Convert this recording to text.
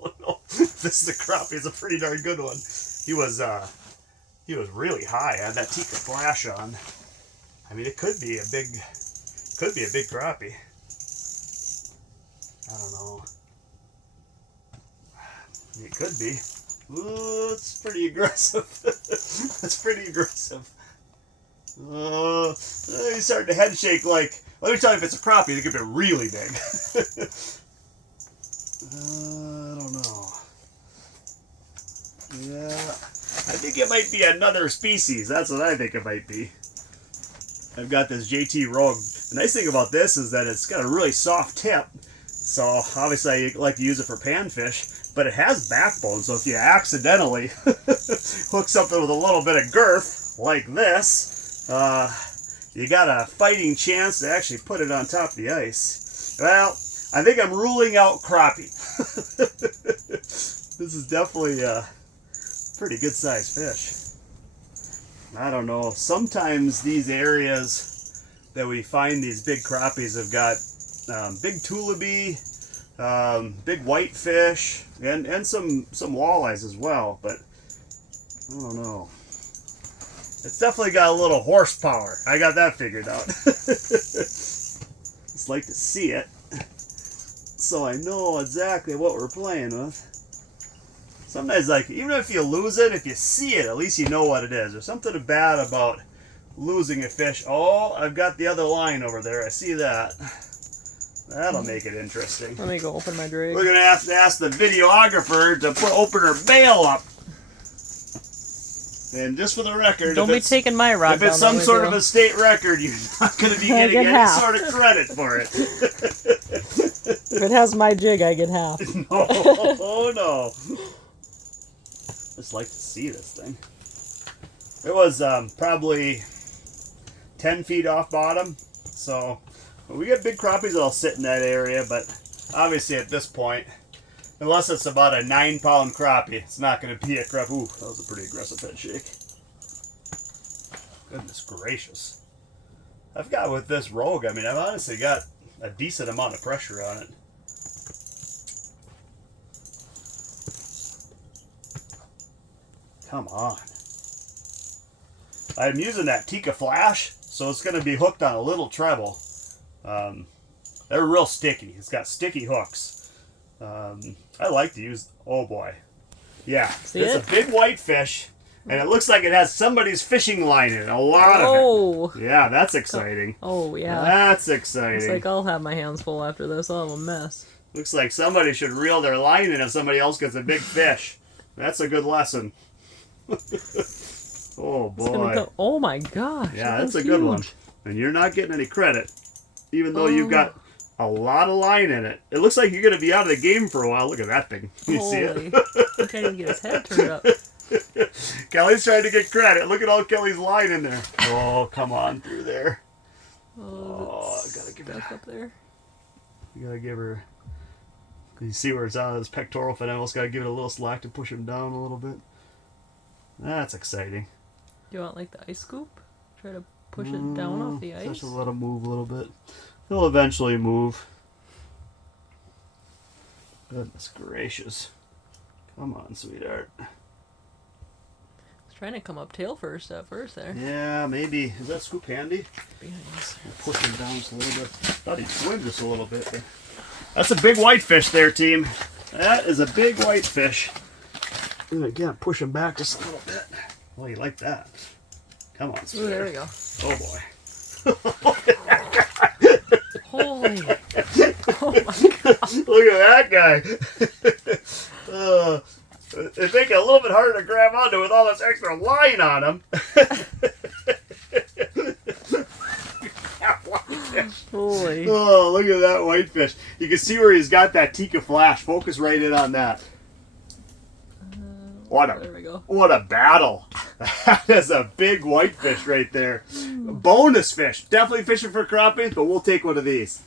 don't know. This is a crappie. It's a pretty darn good one. He was really high. I had that Tika flash on. I mean, it could be a big crappie. I don't know. I mean, it could be. Ooh, it's pretty aggressive. It's pretty aggressive. He's starting to head shake like. Let me tell you, if it's a crappie, it could be really big. I don't know. Yeah, I think it might be another species. That's what I think it might be. I've got this JT Rogue. The nice thing about this is that it's got a really soft tip. So obviously I like to use it for panfish, but it has backbone. So if you accidentally hook something with a little bit of girth like this, you got a fighting chance to actually put it on top of the ice. Well, I think I'm ruling out crappie. This is definitely a pretty good sized fish. I don't know. Sometimes these areas that we find these big crappies have got big tulipy, big whitefish, and some walleyes as well. But I don't know. It's definitely got a little horsepower. I got that figured out. Just like to see it, so I know exactly what we're playing with. Sometimes, like, even if you lose it, if you see it, at least you know what it is. There's something bad about losing a fish. Oh, I've got the other line over there. I see that. That'll make it interesting. Let me go open my drag. We're going to have to ask the videographer to open her bail up. And just for the record, don't be taking my rod. If it's some sort of a state record, you're not going to be getting any sort of credit for it. If it has my jig, I get half. No, oh no. Just like to see this thing. It was probably 10 feet off bottom, so we get big crappies that'll sit in that area, but obviously at this point, unless it's about a 9-pound crappie, it's not going to be a crappie. Ooh, that was a pretty aggressive head shake. Goodness gracious. I've got with this Rogue, I mean, I've honestly got a decent amount of pressure on it. Come on. I'm using that Tika flash, so it's going to be hooked on a little treble. They're real sticky. It's got sticky hooks. I like to use, oh boy. Yeah, it's a big white fish, and it looks like it has somebody's fishing line in it. A lot of it. Yeah, that's exciting. Oh, yeah. That's exciting. It's like I'll have my hands full after this. I'll have a mess. Looks like somebody should reel their line in if somebody else gets a big fish. That's a good lesson. Oh boy. Oh my gosh. Yeah, that's a good one. And you're not getting any credit, even though you've got a lot of line in it. It looks like you're going to be out of the game for a while. Look at that thing. You see it? I can't even get his head turned up. Kelly's trying to get credit. Look at all Kelly's line in there. Oh, come on through there. Oh, I gotta give it up there. You gotta give her. You see where it's out of his pectoral fin. I almost gotta give it a little slack to push him down a little bit. That's exciting. Do you want like the ice scoop? Try to push it down off the ice? Just let him move a little bit. He'll eventually move. Goodness gracious. Come on, sweetheart. I was trying to come up tail first at first there. Yeah, maybe. Is that scoop handy? Nice. Push him down just a little bit. Thought he'd swim just a little bit. But that's a big whitefish there, team. That is a big whitefish. And again, push him back just a little bit. Well, you like that. Come on, sweetheart. Ooh, there we go. Oh, boy. Holy. Oh, my God. Look at that guy. It's making it a little bit harder to grab onto with all this extra line on him. Holy. Oh, look at that whitefish. You can see where he's got that Tika flash. Focus right in on that. There we go. What a battle. That is a big whitefish right there. Bonus fish. Definitely fishing for crappies, but we'll take one of these.